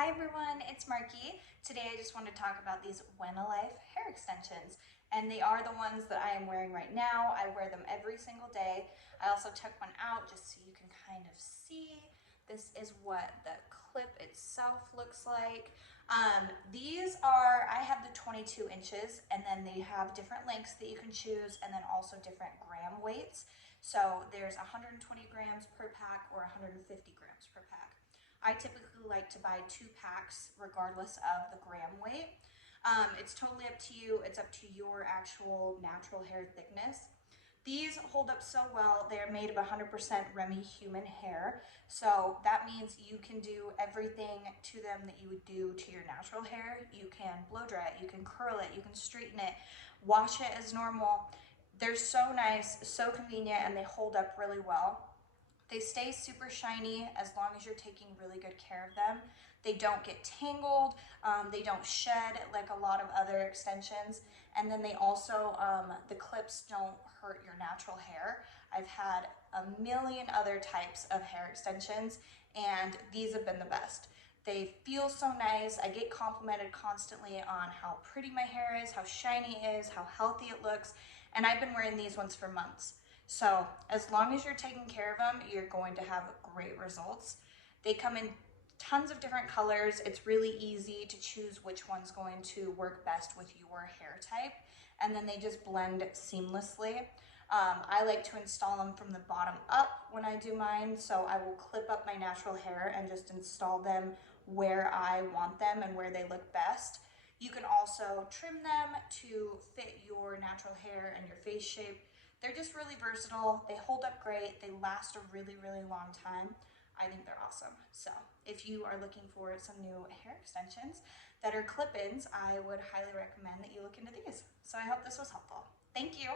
Hi everyone, it's Marky. Today I just want to talk about these WENNALIFE hair extensions, and they are the ones that I am wearing right now. I wear them every single day. I also took one out just so you can kind of see. This is what the clip itself looks like. I have the 22 inches, and then they have different lengths that you can choose, and then also different gram weights. So there's 120 grams per pack or 150 grams per pack. I typically like to buy 2 packs regardless of the gram weight. It's totally up to you. It's up to your actual natural hair thickness. These hold up so well. They're made of 100% Remy human hair. So that means you can do everything to them that you would do to your natural hair. You can blow dry it, you can curl it, you can straighten it, wash it as normal. They're so nice, so convenient, and they hold up really well. They stay super shiny as long as you're taking really good care of them. They don't get tangled, they don't shed like a lot of other extensions, and then they also, the clips don't hurt your natural hair. I've had a million other types of hair extensions, and these have been the best. They feel so nice. I get complimented constantly on how pretty my hair is, how shiny it is, how healthy it looks, and I've been wearing these ones for months. So as long as you're taking care of them, you're going to have great results. They come in tons of different colors. It's really easy to choose which one's going to work best with your hair type, and then they just blend seamlessly. I like to install them from the bottom up when I do mine, so I will clip up my natural hair and just install them where I want them and where they look best. You can also trim them to fit your natural hair and your face shape. They're just really versatile. They hold up great. They last a really, really long time. I think they're awesome. So if you are looking for some new hair extensions that are clip-ins, I would highly recommend that you look into these. So I hope this was helpful. Thank you.